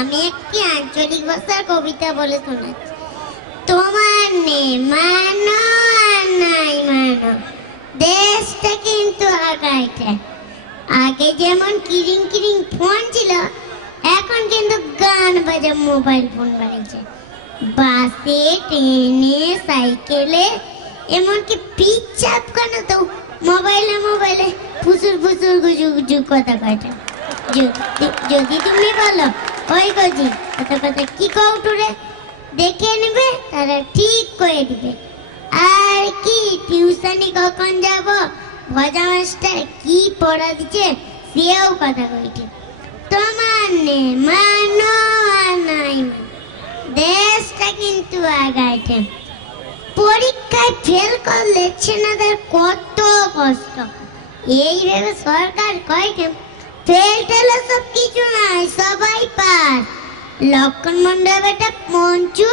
আমি একটি আঞ্চলিক ভাষার কবিতা বলে শোনাচ্ছি। তোমার নে মানো আর নাই মানো, দেশটা কিন্তু আগাইছে। আগে যেমন কিরিং কিরিং ফোন ছিল, এখন কিন্তু গান বাজে মোবাইল ফোন বাড়িয়েছে। বাসে, ট্রেনে, সাইকেলে, এমনকি পিচ্ছাপ কেন তো মোবাইলে মোবাইলে ফুসুর ফুসুর গুজু গুজু কথা কয়টা। যদি তুমি বলো ওই গজি কথা কথা কি কৌটুরে দেখে নেবে, তারা ঠিক করে দিবে। আর কি টিউশনি কখন যাব, ভজা মাস্টার কি পড়া দিচ্ছে সেও কথা কইছে। তোমার নে মানো আর নাই মানো, দেশটা কিন্তু আগাইছে। পরীক্ষায় ফেল করলে ছেলেদের কত কষ্ট, এই ভেবে সরকার কয় ফেল টেলে সব কিছু নাই, সবাই পাস। লক্ষণ মন্ডল বেটা পঞ্চু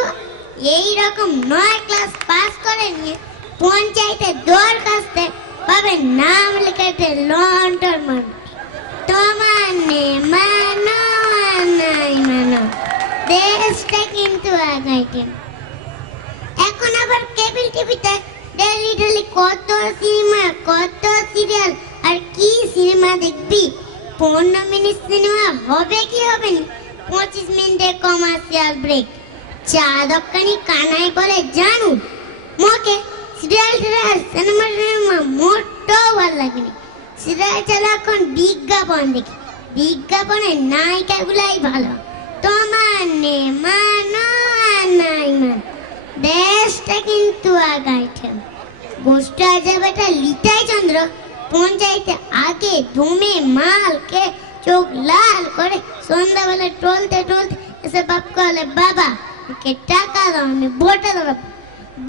এইরকম 9 ক্লাস পাস করে নিয়ে পঞ্চায়েতে দরখাস্তে পাবে নাম লেখাতে লন্ডন মান। তোমার নে মানো আর নাই মানো, দেশটা কিন্তু আগাইছে। এখন আবার কেবল টিভিতে ডেলি ডেলি কত সিনেমা, কত সিরিয়াল, আর কি সিনেমা দেখবি। 15 মিনিট সিনেমা হবে কি হবে না, 25 মিনিটের কমার্শিয়াল ব্রেক। চা দোকানি কানাই বলে জানু মোকে সিরিয়াল সিনেমা মোটেও ভালো লাগেনি। সিরিয়াল চালা এখন বিজ্ঞাপন দেখি, বিজ্ঞাপনের নায়িকাগুলাই ভালো। তোমার নে মানো আর নাই মানো, দেশটা কিন্তু আগাইছে। গোষ্ঠ আজাবেটা লিটাই চন্দ্র পঞ্চায়েতে আগে দমে মালকে চোখ লাল করে সন্ধ্যাবেলা টলতে টলতে এসে বাপকে বলে বাবা ওকে টাকা দাও, আমি ভোটে দেবো।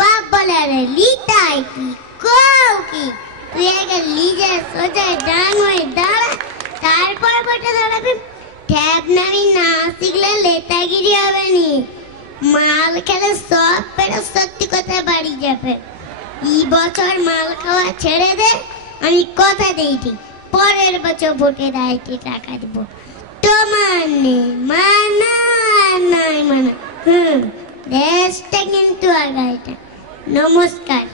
বাপ বলে আরে লিটাই কি কও কি, তুই আগে লিজে সোজায় ডান হয়ে দাঁড়া, তারপর ভোটে দাঁড়াবি। ট্যাব নামি না শিখলে লেটাগিরি হবে নি, মাল খেলে সব পেরে সত্যি কথা বাড়ি যাবে। এই বছর মাল খাওয়া ছেড়ে দে, আমি কথা দিয়েছি পরের বছর ভোটে দাঁড়িয়ে টাকা দিব। তোমার নে মানো আর নাই মানো, দেশটা কিন্তু আগাইছে। নমস্কার।